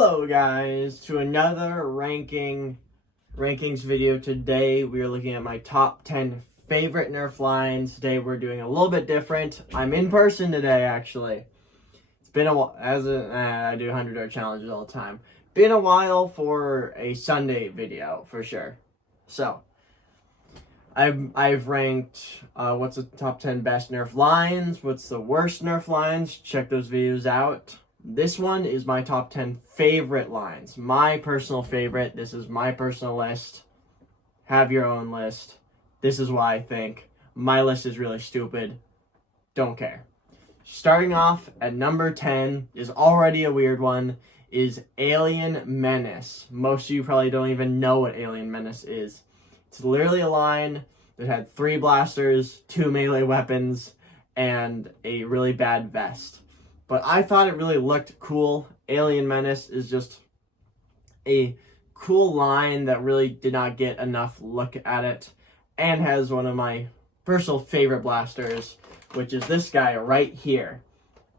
Hello guys, to another rankings video. Today we are looking at my top 10 favorite Nerf lines. Today we're doing a little bit different. I'm in person today actually. It's been a while, I do 100 challenges all the time. Been a while for a Sunday video for sure. So I've ranked what's the top 10 best Nerf lines, what's the worst Nerf lines. Check those videos out. This one is my top 10 favorite lines. My personal favorite. This is my personal list. Have your own list. This is why I think my list is really stupid. Don't care. Starting off at number 10 is already a weird one, is Alien Menace. Most of you probably don't even know what Alien Menace is. It's literally a line that had 3 blasters, 2 melee weapons, and a really bad vest. But I thought it really looked cool. Alien Menace is just a cool line that really did not get enough look at it, and has one of my personal favorite blasters, which is this guy right here.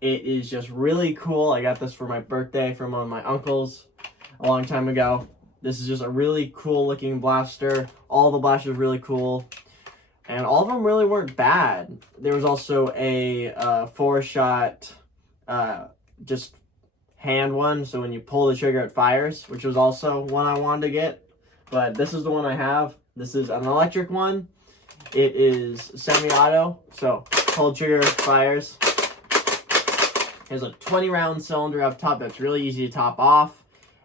It is just really cool. I got this for my birthday from one of my uncles a long time ago. This is just a really cool looking blaster. All the blasters are really cool, and all of them really weren't bad. There was also a 4-shot just hand one, so when you pull the trigger it fires, which was also one I wanted to get, but this is the one I have. This is an electric one. It is semi-auto, so pull trigger fires. Has a 20 round cylinder up top that's really easy to top off,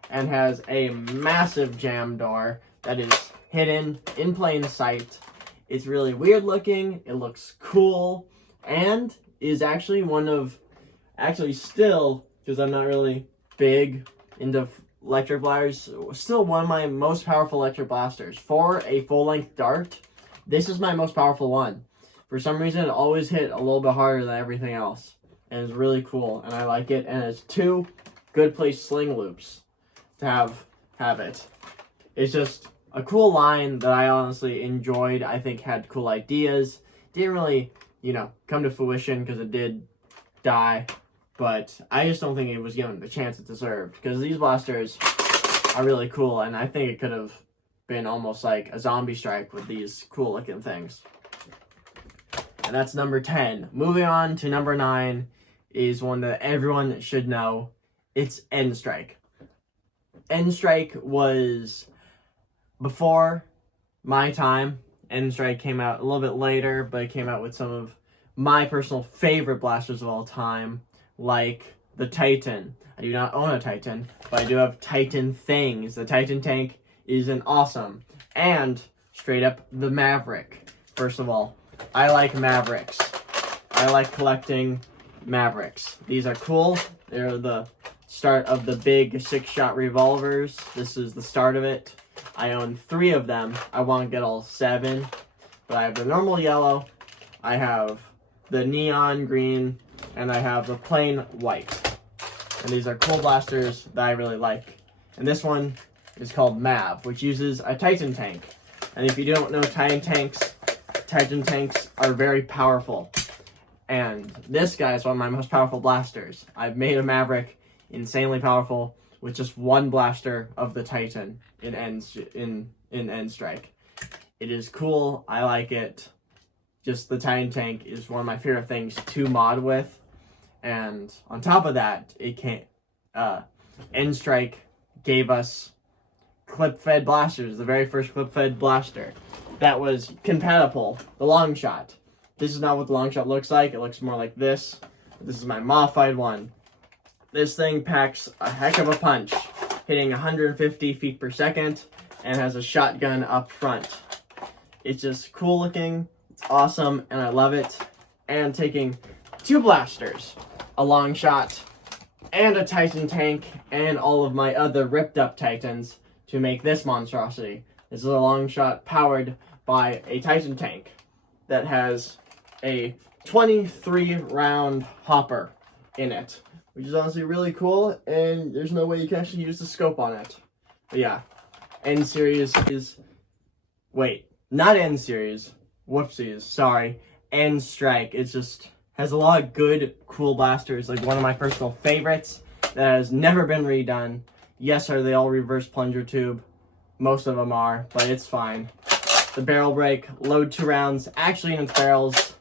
and has a massive jam door that is hidden in plain sight. It's really weird looking, it looks cool, and is actually still, because I'm not really big into electric blasters, still one of my most powerful electric blasters. For a full-length dart, this is my most powerful one. For some reason, it always hit a little bit harder than everything else. And it's really cool, and I like it. And it's 2 good place sling loops to have it. It's just a cool line that I honestly enjoyed. I think had cool ideas. Didn't really, come to fruition because it did die. But I just don't think it was given the chance it deserved, because these blasters are really cool, and I think it could have been almost like a zombie strike with these cool looking things. And that's number 10. Moving on to number 9 is one that everyone should know. It's End Strike. End Strike was before my time. End Strike came out a little bit later, but it came out with some of my personal favorite blasters of all time, like the Titan. I do not own a Titan, but I do have Titan things. The Titan tank is an awesome. And straight up the Maverick. First of all, I like Mavericks. I like collecting Mavericks. These are cool. They're the start of the big 6-shot revolvers. This is the start of it. I own 3 of them. I want to get all 7, but I have the normal yellow, I have the neon green, and I have the plain white. And these are cool blasters that I really like. And this one is called Mav, which uses a Titan tank. And if you don't know Titan tanks are very powerful. And this guy is one of my most powerful blasters. I've made a Maverick insanely powerful with just 1 blaster of the Titan in End Strike. It is cool. I like it. Just the Titan tank is one of my favorite things to mod with. And on top of that, End Strike gave us clip-fed blasters, the very first clip-fed blaster that was compatible, the long shot. This is not what the long shot looks like. It looks more like this. This is my modified one. This thing packs a heck of a punch, hitting 150 feet per second, and has a shotgun up front. It's just cool looking. It's awesome, and I love it. And taking 2 blasters, a long shot, and a Titan tank, and all of my other ripped up Titans to make this monstrosity. This is a long shot powered by a Titan tank that has a 23 round hopper in it, which is honestly really cool, and there's no way you can actually use the scope on it. But yeah, End Series is... Wait, not End Series. Whoopsies, sorry. End Strike. It just has a lot of good, cool blasters. Like one of my personal favorites that has never been redone. Yes, are they all reverse plunger tube? Most of them are, but it's fine. The barrel break, load 2 rounds, actually in its barrels,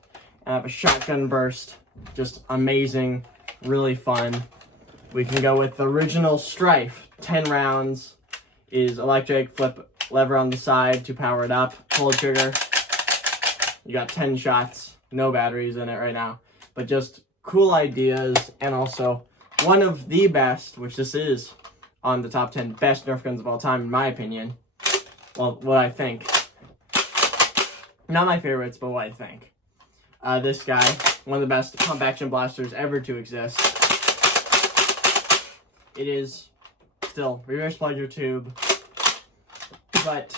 and have a shotgun burst. Just amazing, really fun. We can go with the original Strife, 10 rounds, is electric, flip lever on the side to power it up, pull the trigger. You got 10 shots, no batteries in it right now, but just cool ideas, and also one of the best, which this is on the top 10 best Nerf guns of all time, in my opinion. Well, what I think. Not my favorites, but what I think. This guy, one of the best pump action blasters ever to exist. It is still reverse plunger tube, but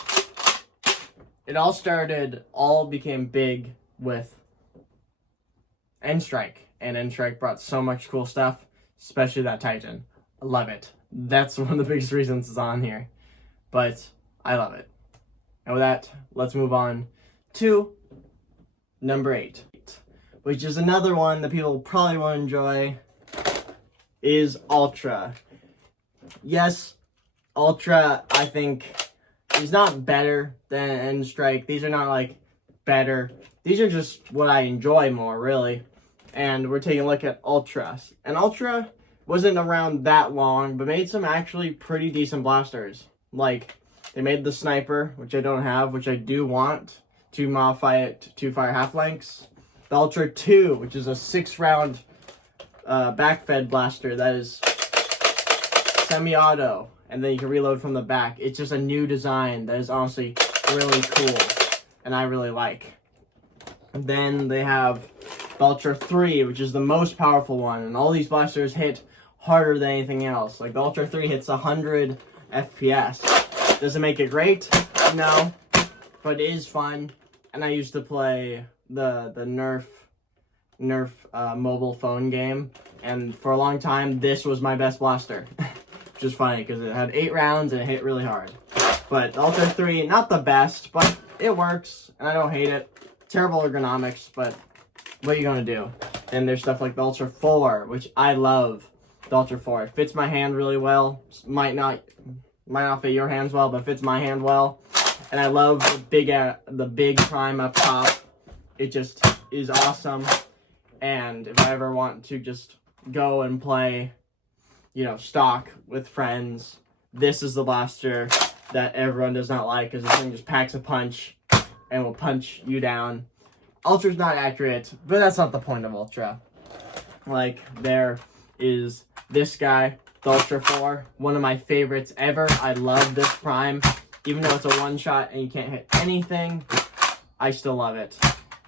it all became big with N-Strike, and N-Strike brought so much cool stuff, especially that Titan. I love it. That's one of the biggest reasons it's on here, but I love it. And with that, let's move on to number 8, which is another one that people probably won't enjoy, is Ultra. Yes, Ultra, I think, is not better than N-Strike. These are not, like, better. These are just what I enjoy more, really. And we're taking a look at Ultra. And Ultra wasn't around that long, but made some actually pretty decent blasters. Like, they made the Sniper, which I don't have, which I do want to modify it to fire half-lengths. The Ultra 2, which is a 6-round back-fed blaster that is semi-auto, and then you can reload from the back. It's just a new design that is honestly really cool, and I really like. And then they have the Ultra 3, which is the most powerful one, and all these blasters hit harder than anything else. Like, the Ultra 3 hits 100 FPS. Does it make it great? No, but it is fun, and I used to play the Nerf mobile phone game, and for a long time, this was my best blaster. Which is funny, because it had 8 rounds, and it hit really hard. But the Ultra 3, not the best, but it works, and I don't hate it. Terrible ergonomics, but what are you going to do? Then there's stuff like the Ultra 4, which I love. The Ultra 4. It fits my hand really well. Might not fit your hands well, but fits my hand well. And I love the big prime up top. It just is awesome. And if I ever want to just go and play, stock with friends, this is the blaster that everyone does not like, because this thing just packs a punch and will punch you down. Ultra's not accurate, but that's not the point of Ultra. Like, there is this guy, the Ultra 4, one of my favorites ever. I love this prime. Even though it's a one-shot and you can't hit anything, I still love it.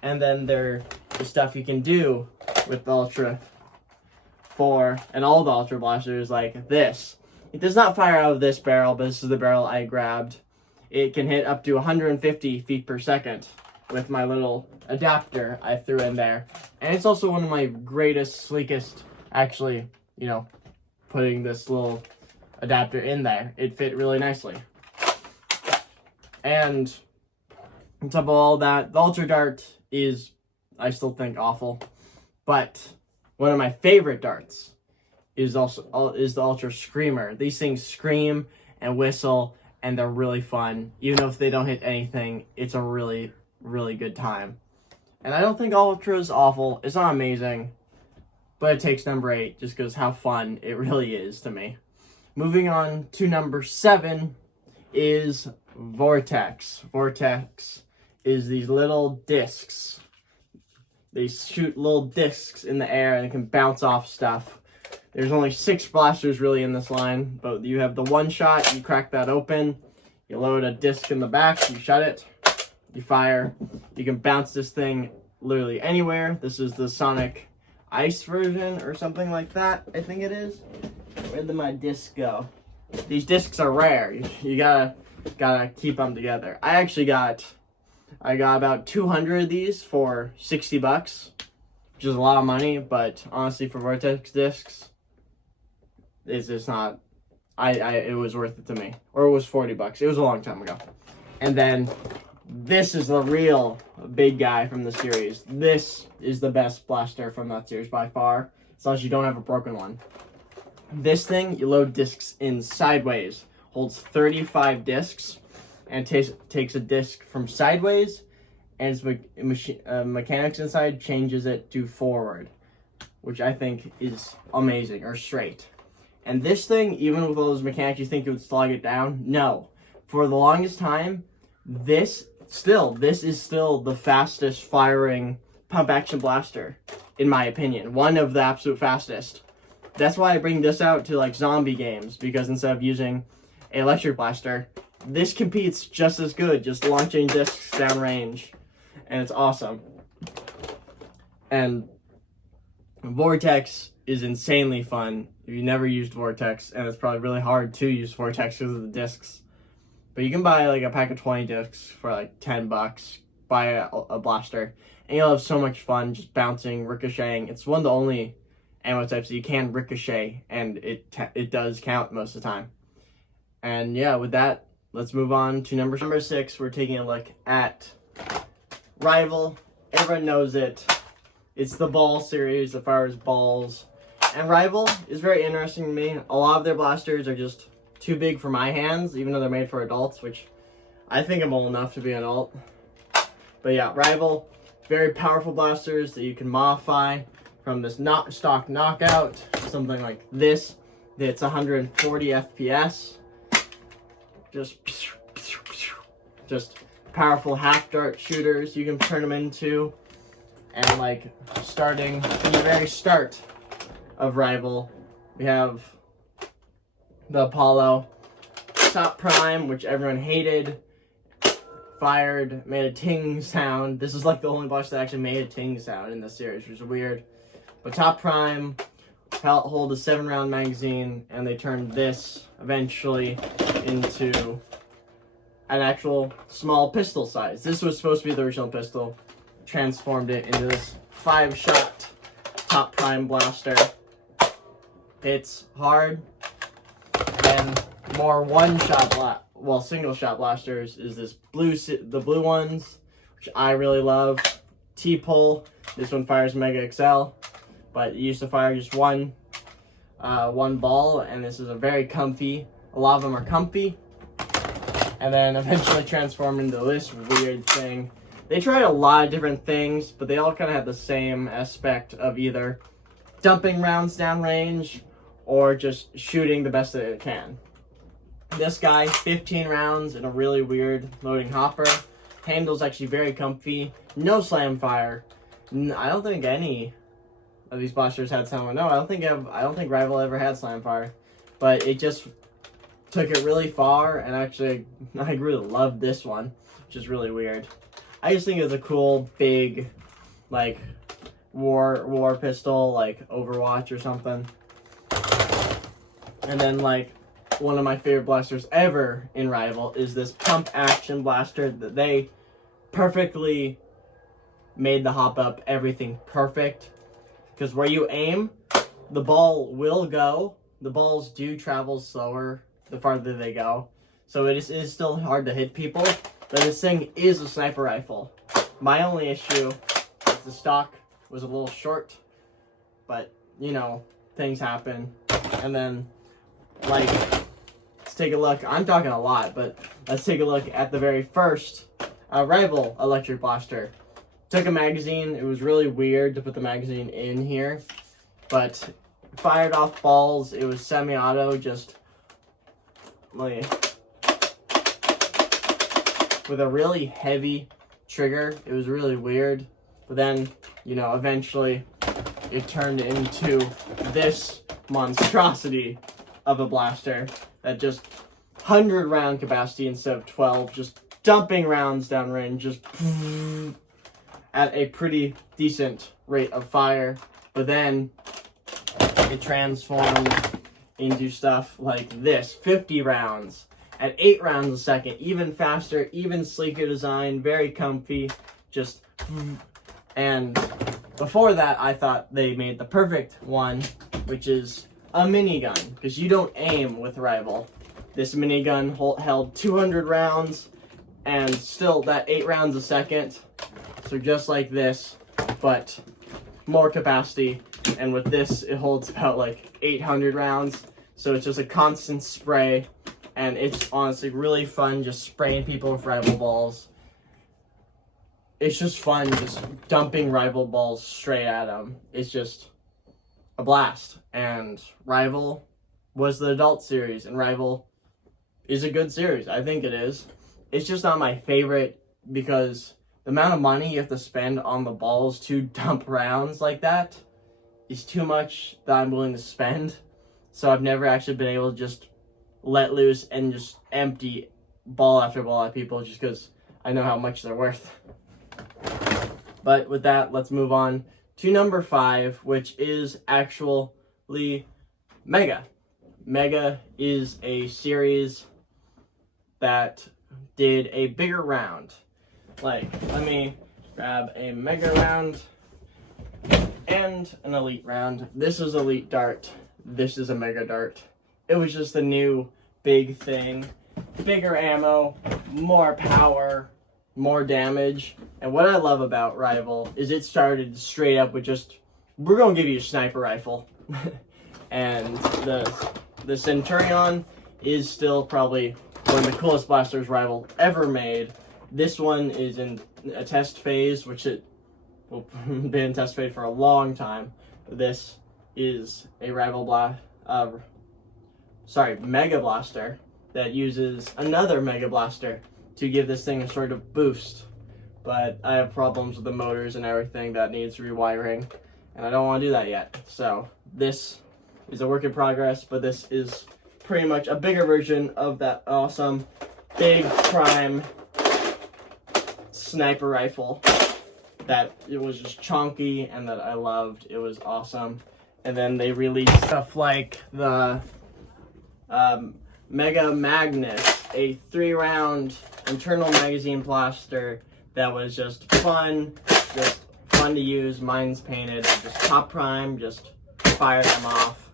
And then there's the stuff you can do with the Ultra 4 and all the Ultra blasters, like this. It does not fire out of this barrel, but this is the barrel I grabbed. It can hit up to 150 feet per second with my little adapter I threw in there. And it's also one of my greatest, sleekest, actually, putting this little adapter in there. It fit really nicely. And on top of all that, the Ultra Dart is, I still think, awful. But one of my favorite darts is the Ultra Screamer. These things scream and whistle, and they're really fun. Even if they don't hit anything, it's a really, really good time. And I don't think Ultra is awful. It's not amazing, but it takes number 8 just because how fun it really is to me. Moving on to number 7 is Vortex. Vortex is these little discs. They shoot little discs in the air and it can bounce off stuff. There's only 6 blasters really in this line, but you have the one shot, you crack that open, you load a disc in the back, you shut it, you fire. You can bounce this thing literally anywhere. This is the Sonic Ice version or something like that, I think it is. Where did my discs go? These discs are rare. You gotta keep them together. I got about 200 of these for $60, which is a lot of money, but honestly for Vortex discs, it's just not, it was worth it to me. Or it was $40. It was a long time ago. And then this is the real big guy from the series. This is the best blaster from that series by far, as long as you don't have a broken one. This thing, you load discs in sideways, holds 35 discs, and takes a disc from sideways, and its mechanics inside changes it to forward, which I think is amazing, or straight. And this thing, even with all those mechanics, you think it would slog it down? No. For the longest time, this is still the fastest firing pump action blaster, in my opinion. One of the absolute fastest. That's why I bring this out to like zombie games, because instead of using an electric blaster, this competes just as good, just launching discs downrange, and it's awesome. And Vortex is insanely fun if you never used Vortex, and it's probably really hard to use Vortex because of the discs. But you can buy like a pack of 20 discs for like $10, buy a blaster, and you'll have so much fun just bouncing, ricocheting. It's one of the only ammo types that you can ricochet, and it does count most of the time. And yeah, with that, let's move on to number 6. We're taking a look at Rival. Everyone knows it. It's the ball series that fires balls. And Rival is very interesting to me. A lot of their blasters are just too big for my hands, even though they're made for adults, which I think I'm old enough to be an adult. But yeah, Rival, very powerful blasters that you can modify from this stock knockout, something like this, that's 140 FPS. Just powerful half dart shooters you can turn them into. And like starting from the very start of Rival, we have the Apollo Top Prime, which everyone hated, fired, made a ting sound. This is like the only blaster that actually made a ting sound in the series, which is weird. But Top Prime hold a 7-round magazine, and they turned this eventually into an actual small pistol size. This was supposed to be the original pistol, transformed it into this 5-shot Top Prime blaster. It's hard, and more single-shot blasters is this the blue ones, which I really love. T-Pull, this one fires Mega XL, but it used to fire just one ball, and this is a very comfy. A lot of them are comfy, and then eventually transform into this weird thing. They tried a lot of different things, but they all kind of had the same aspect of either dumping rounds downrange or just shooting the best that it can. This guy, 15 rounds in a really weird loading hopper. Handle's actually very comfy. No slam fire. I don't think any of these blasters had slam fire. No, I don't think Rival ever had slam fire. But it just took it really far, and actually I really loved this one, which is really weird. I just think it's a cool big like war pistol, like Overwatch or something. And then like one of my favorite blasters ever in Rival is this pump action blaster that they perfectly made the hop up, everything perfect. Because where you aim, the ball will go. The balls do travel slower the farther they go. So it is still hard to hit people. But this thing is a sniper rifle. My only issue is the stock was a little short. But, you know, things happen. And then, like, let's take a look. I'm talking a lot, but let's take a look at the very first Rival electric blaster. Took a magazine. It was really weird to put the magazine in here, but fired off balls. It was semi-auto, just like with a really heavy trigger. It was really weird, but then, you know, eventually it turned into this monstrosity of a blaster that just 100 round capacity instead of 12, just dumping rounds downrange, just at a pretty decent rate of fire. But then it transformed into stuff like this, 50 rounds at 8 rounds a second, even faster, even sleeker design, very comfy, just. And before that, I thought they made the perfect one, which is a minigun, because you don't aim with Rival. This minigun held 200 rounds, and still that 8 rounds a second. So just like this, but more capacity, and with this, it holds about like 800 rounds. So it's just a constant spray, and it's honestly really fun just spraying people with rival balls. It's just fun just dumping rival balls straight at them. It's just a blast. And Rival was the adult series, and Rival is a good series. I think it is. It's just not my favorite because the amount of money you have to spend on the balls to dump rounds like that is too much that I'm willing to spend. So I've never actually been able to just let loose and just empty ball after ball at people just because I know how much they're worth. But with that, let's move on to number 5, which is actually Mega. Mega is a series that did a bigger round. Like, let me grab a Mega round and an Elite round. This is Elite Dart. This is a Mega Dart. It was just a new big thing. Bigger ammo, more power, more damage. And what I love about Rival is it started straight up with just, we're going to give you a sniper rifle. And the Centurion is still probably one of the coolest blasters Rival ever made. This one is in a test phase, which it will been in test phase for a long time. This is a Mega Blaster that uses another Mega Blaster to give this thing a sort of boost. But I have problems with the motors and everything that needs rewiring, and I don't want to do that yet. So this is a work in progress, but this is pretty much a bigger version of that awesome big prime sniper rifle that it was just chunky and that I loved. It was awesome. And then they released stuff like the Mega Magnus, a 3-round internal magazine blaster that was just fun to use. Mine's painted, just top prime, just fire them off.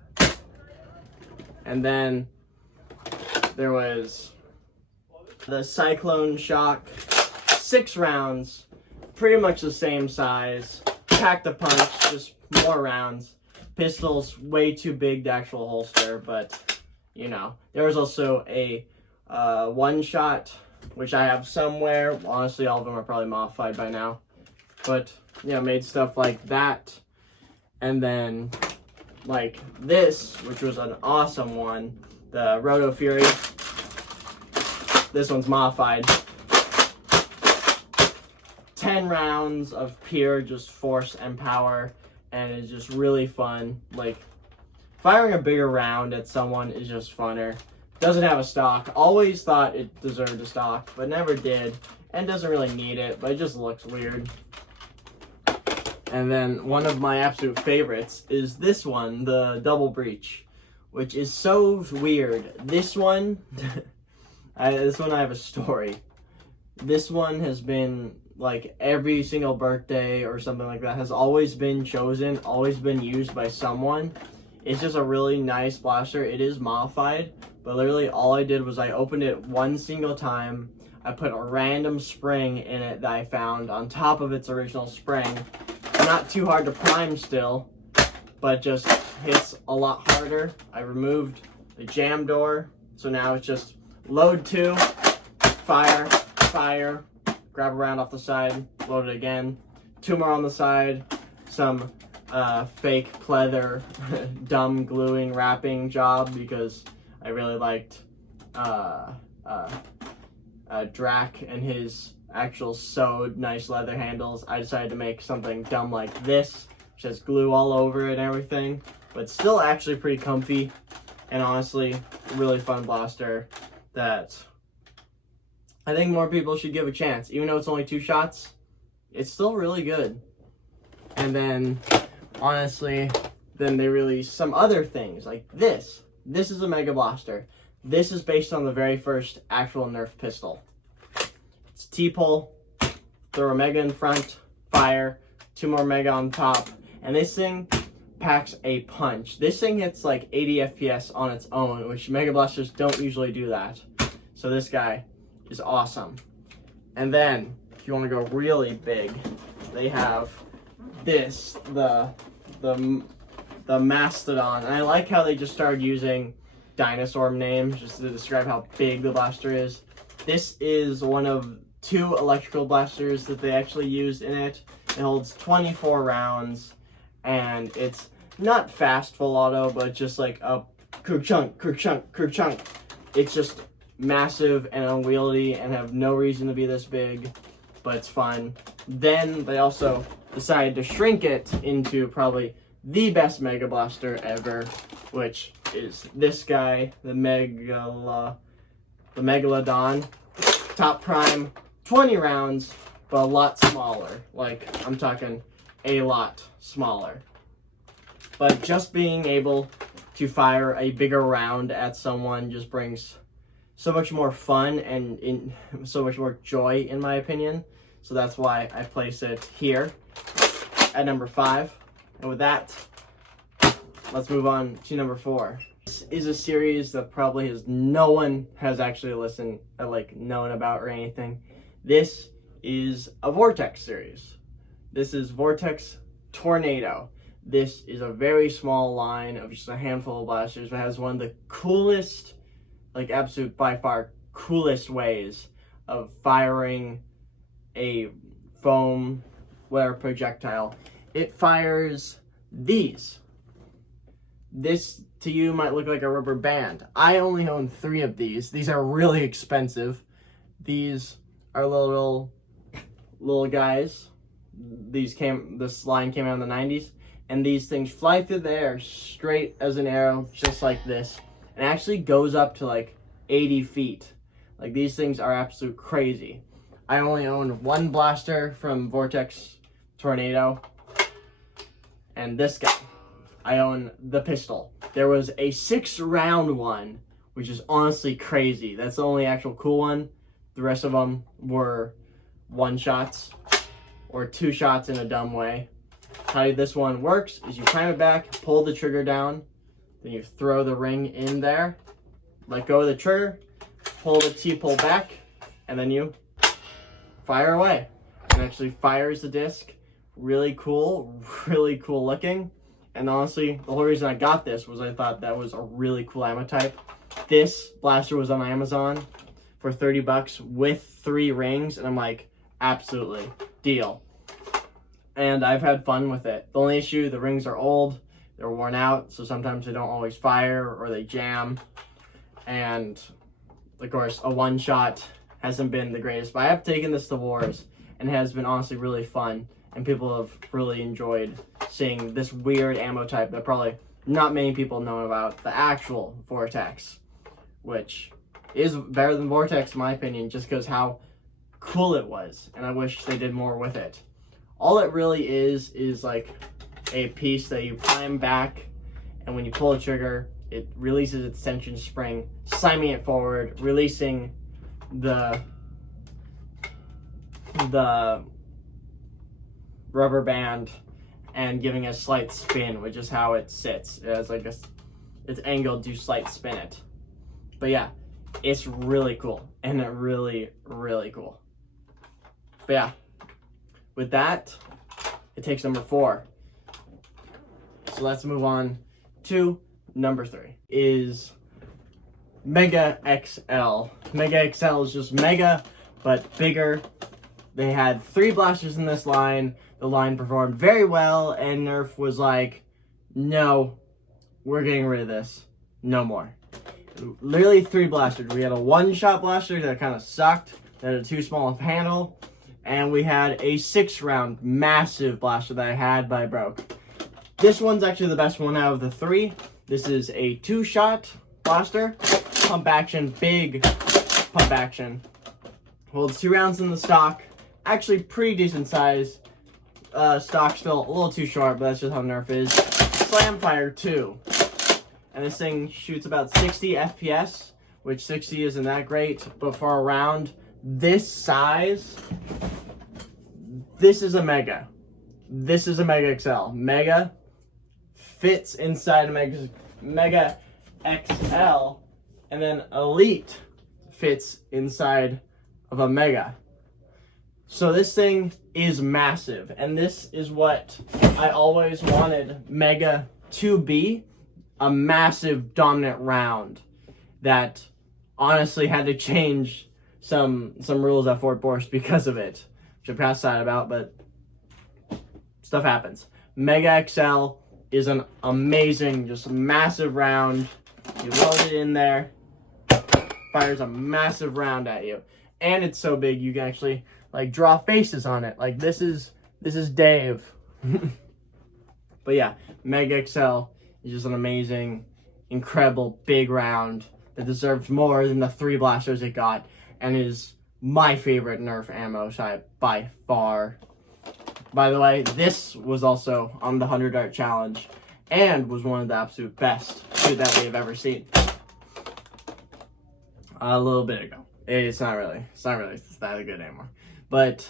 And then there was the Cyclone Shock, 6 rounds, pretty much the same size, packed a punch, just more rounds. Pistol's way too big to actual holster, but you know. There was also a one-shot, which I have somewhere. Honestly, all of them are probably modified by now. But, yeah, made stuff like that. And then, like this, which was an awesome one, the Roto Fury. This one's modified. 10 rounds of pure just force and power, and it's just really fun. Like, firing a bigger round at someone is just funner. Doesn't have a stock. Always thought it deserved a stock, but never did. And doesn't really need it, but it just looks weird. And then one of my absolute favorites is this one, the Double Breach, which is so weird. This one, I have a story. This one has been, like, every single birthday or something like that has always been chosen, always been used by someone. It's just a really nice blaster. It is modified, but literally all I did was I opened it one single time. I put a random spring in it that I found on top of its original spring. Not too hard to prime still, but just hits a lot harder. I removed the jam door, so now it's just load 2, fire, fire, grab a round off the side, load it again, 2 more on the side, some fake pleather dumb gluing wrapping job because I really liked Drac and his actual sewed nice leather handles. I decided to make something dumb like this, which has glue all over it and everything, but still actually pretty comfy, and honestly, really fun blaster that I think more people should give a chance. Even though it's only 2 shots, it's still really good. And then, honestly, then they released some other things, like this. This is a Mega Blaster. This is based on the very first actual Nerf pistol. It's T-pole, throw a Mega in front, fire, 2 more Mega on top, and this thing packs a punch. This thing hits like 80 FPS on its own, which Mega Blasters don't usually do that. So this guy is awesome. And then, if you want to go really big, they have this, the Mastodon. And I like how they just started using dinosaur names just to describe how big the blaster is. This is one of 2 electrical blasters that they actually used in it. It holds 24 rounds, and it's not fast full auto, but just like a kerchunk, kerchunk, kerchunk. It's just massive and unwieldy and have no reason to be this big, but it's fun. Then they also decided to shrink it into probably the best Mega Blaster ever, which is this guy, the Megalodon. Top Prime, 20 rounds, but a lot smaller. Like, I'm talking a lot smaller. But just being able to fire a bigger round at someone just brings so much more fun and so much more joy, in my opinion. So that's why I place it here at number 5. And with that, let's move on to number 4. This is a series that probably no one has actually listened, known about or anything. This is a Vortex series. This is Vortex Tornado. This is a very small line of just a handful of blasters, but has one of the coolest, absolute by far coolest ways of firing a foam, whatever projectile. It fires these. This to you might look like a rubber band. I only own 3 of these. These are really expensive. These are little guys. This line came out in the 90s. And these things fly through the air straight as an arrow, just like this. And actually goes up to 80 feet. These things are absolute crazy. I only own 1 blaster from Vortex Tornado. And this guy. I own the pistol. There was a 6-round one, which is honestly crazy. That's the only actual cool one. The rest of them were 1-shots or 2 shots in a dumb way. How this one works is you climb it back, pull the trigger down, then you throw the ring in there, let go of the trigger, pull the T-pull back, and then you fire away. It actually fires the disc. Really cool looking. And honestly, the whole reason I got this was I thought that was a really cool ammo type. This blaster was on Amazon for $30 with 3 rings, and I'm like, absolutely, deal. And I've had fun with it. The only issue, the rings are old, they're worn out, so sometimes they don't always fire or they jam. And of course, a 1-shot hasn't been the greatest, but I have taken this to wars and it has been honestly really fun. And people have really enjoyed seeing this weird ammo type that probably not many people know about, the actual Vortex, which is better than Vortex in my opinion, just because how cool it was, and I wish they did more with it. All it really is a piece that you climb back, and when you pull the trigger, it releases its tension spring, slamming it forward, releasing the rubber band and giving a slight spin, which is how it sits. It has it's angled to slight spin it. But yeah, it's really cool, and it really cool. But yeah, with that, it takes number 4. So let's move on to number 3. Is Mega XL. Mega XL is just mega, but bigger. They had 3 blasters in this line. The line performed very well, and Nerf was like, no, we're getting rid of this. No more. Literally 3 blasters. We had a 1-shot blaster that kind of sucked, that had too small of a handle, and we had a 6-round massive blaster that I had, but I broke. This one's actually the best one out of the 3. This is a 2-shot blaster, pump action, big pump action. Holds 2 rounds in the stock. Actually pretty decent size. Stock still a little too short, but that's just how Nerf is. Slam fire 2. And this thing shoots about 60 FPS, which 60 isn't that great, but for a round this size, this is a Mega. This is a Mega XL. Mega fits inside a Mega XL, and then Elite fits inside of a Mega. So this thing is massive, and this is what I always wanted Mega to be, a massive dominant round that honestly had to change some rules at Fort Borst because of it, which I'm kind of sad about, but stuff happens. Mega XL is an amazing, just massive round. You load it in there, fires a massive round at you, and it's so big you can actually like draw faces on it. Like this is Dave. But yeah, Mega XL is just an amazing, incredible big round that deserves more than the 3 blasters it got, and is my favorite Nerf ammo type by far. By the way, this was also on the 100 dart challenge and was one of the absolute best shoot that we have ever seen. A little bit ago. It's not really that good anymore. But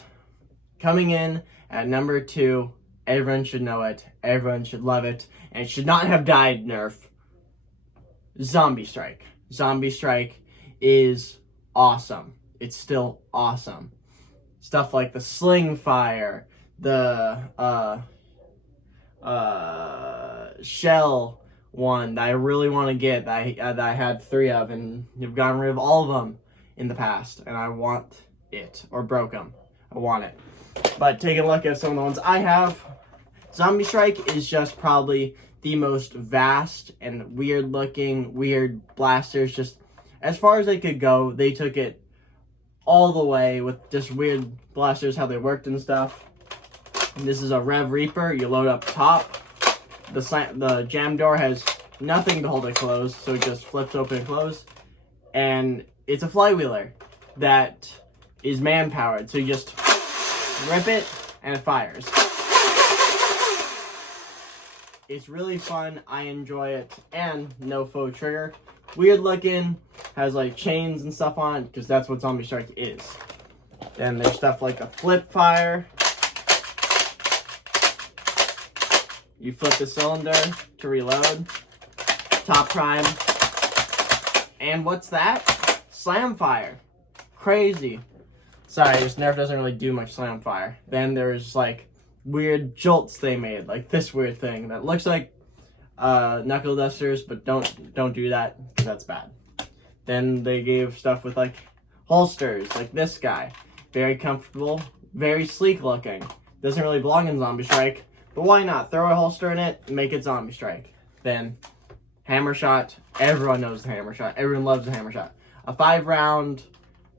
coming in at number 2, everyone should know it, everyone should love it, and it should not have died Nerf. Zombie Strike. Zombie Strike is awesome. It's still awesome. Stuff like the Sling Fire, the shell one that I really want to get, that I had 3 of, and you've gotten rid of all of them in the past, and I want it, or broke them. I want it. But taking a look at some of the ones I have, Zombie Strike is just probably the most vast and weird looking, weird blasters. Just as far as they could go, they took it all the way with just weird blasters, how they worked and stuff. And this is a Rev Reaper. You load up top. The jam door has nothing to hold it closed, so it just flips open and closed. And it's a flywheeler that is man-powered, so you just rip it and it fires. It's really fun. I enjoy it. And no faux trigger. Weird looking. Has like chains and stuff on it, because that's what Zombie Strike is. Then there's stuff like a flip fire. You flip the cylinder to reload. Top prime. And what's that? Slam fire. Crazy. Sorry, this Nerf doesn't really do much slam fire. Then there's like weird jolts they made, like this weird thing that looks like knuckle dusters, but don't do that, because that's bad. Then they gave stuff with like holsters, like this guy. Very comfortable, very sleek looking. Doesn't really belong in Zombie Strike, but why not? Throw a holster in it, make it Zombie Strike. Then Hammer Shot. Everyone knows the Hammer Shot. Everyone loves the Hammer Shot. A 5-round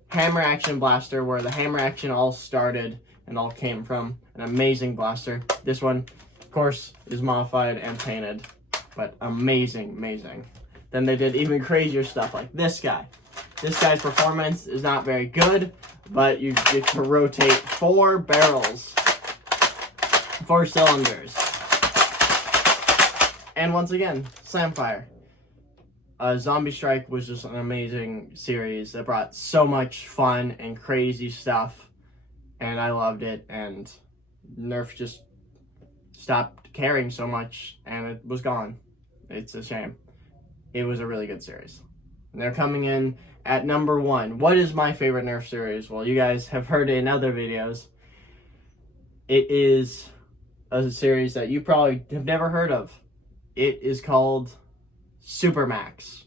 hammer action blaster where the hammer action all started and all came from. An amazing blaster. This one, of course, is modified and painted, but amazing. Then they did even crazier stuff like this guy. This guy's performance is not very good, but you get to rotate 4 barrels, 4 cylinders. And once again, Slamfire. Zombie Strike was just an amazing series that brought so much fun and crazy stuff, and I loved it, and Nerf just stopped caring so much, and it was gone. It's a shame. It was a really good series. And they're coming in at number 1. What is my favorite Nerf series? Well, you guys have heard it in other videos. It is a series that you probably have never heard of. It is called Supermax.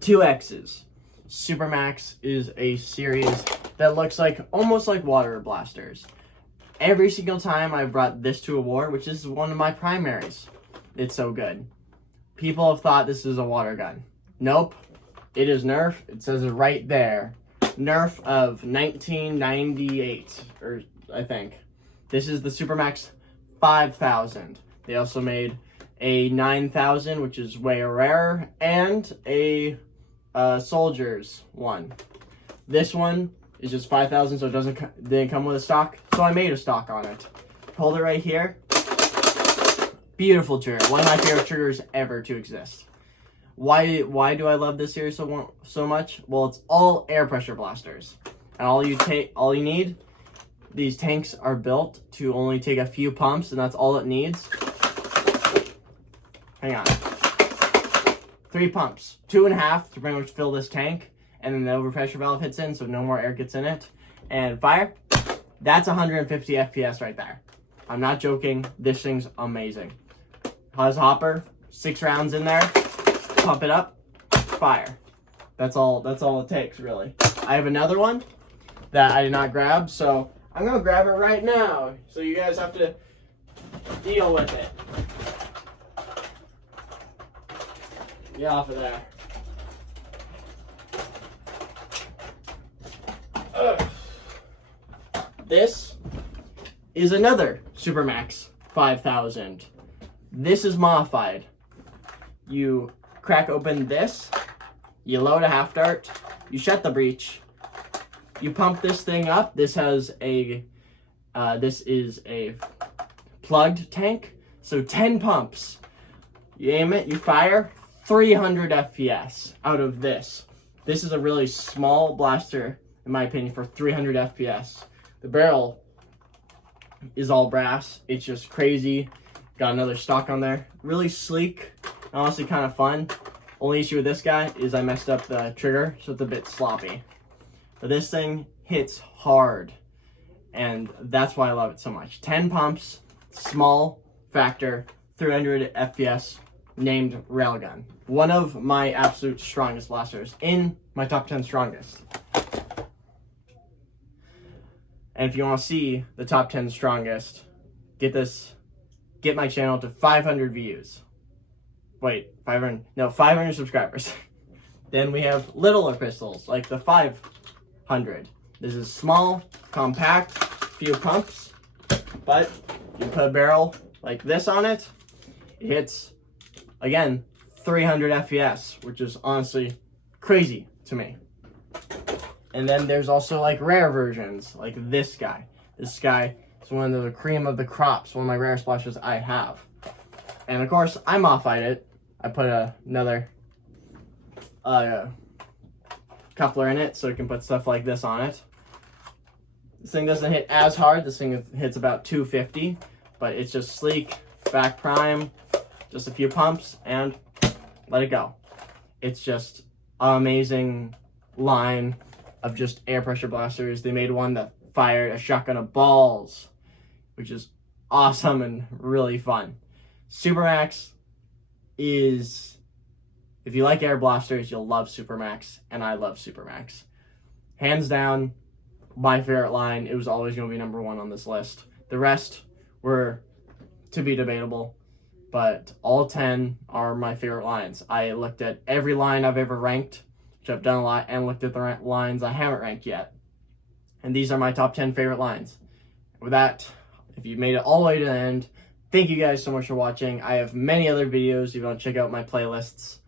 2 X's. Supermax is a series that looks like almost like water blasters. Every single time I brought this to a war, which is one of my primaries, it's so good. People have thought this is a water gun. Nope. It is Nerf. It says it right there. Nerf of 1998, or I think. This is the Supermax 5000. They also made a 9000, which is way rarer, and a Soldiers one. This one is just 5000, so it didn't come with a stock, so I made a stock on it. Hold it right here. Beautiful trigger. One of my favorite triggers ever to exist. Why do I love this series so much? Well, it's all air pressure blasters, and all you need. These tanks are built to only take a few pumps, and that's all it needs. Hang on. 3 pumps. 2.5 to pretty much fill this tank, and then the overpressure valve hits in, so no more air gets in it. and fire. That's 150 FPS right there. I'm not joking. This thing's amazing. Has hopper, 6 rounds in there. Pump it up, fire. That's all it takes, really. I have another one that I did not grab, so I'm gonna grab it right now. So you guys have to deal with it. Get off of there. Ugh. This is another Supermax 5000. This is modified. You crack open this, you load a half dart, you shut the breech, you pump this thing up. This has a, this is a plugged tank, so 10 pumps. You aim it, you fire, 300 FPS out of this. This is a really small blaster, in my opinion, for 300 FPS. The barrel is all brass. It's just crazy. Got another stock on there. Really sleek, honestly kind of fun. Only issue with this guy is I messed up the trigger, so it's a bit sloppy. But this thing hits hard, and that's why I love it so much. 10 pumps, small factor, 300 FPS, named railgun. One of my absolute strongest blasters, in my top 10 strongest. And if you want to see the top 10 strongest, get my channel to 500 views. Wait, 500 subscribers. Then we have littler pistols, like the 500. This is small, compact, few pumps, but you put a barrel like this on it, it hits, again, 300 FPS, which is honestly crazy to me. And then there's also like rare versions, like this guy. This guy is one of the cream of the crops, one of my rarest blasters I have. And of course, I modified it. I put another coupler in it so it can put stuff like this on it. This thing doesn't hit as hard. This thing hits about 250, but it's just sleek, back prime, just a few pumps, and let it go. It's just an amazing line of just air pressure blasters. They made one that fired a shotgun of balls, which is awesome and really fun. Supermax is, if you like air blasters, you'll love Supermax, and I love Supermax. Hands down, my favorite line. It was always going to be number 1 on this list. The rest were to be debatable, but all 10 are my favorite lines. I looked at every line I've ever ranked, which I've done a lot, and looked at the lines I haven't ranked yet. And these are my top 10 favorite lines. With that, if you made it all the way to the end, thank you guys so much for watching. I have many other videos if you want to check out my playlists.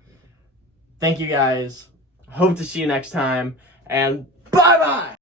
Thank you guys. Hope to see you next time, and bye-bye!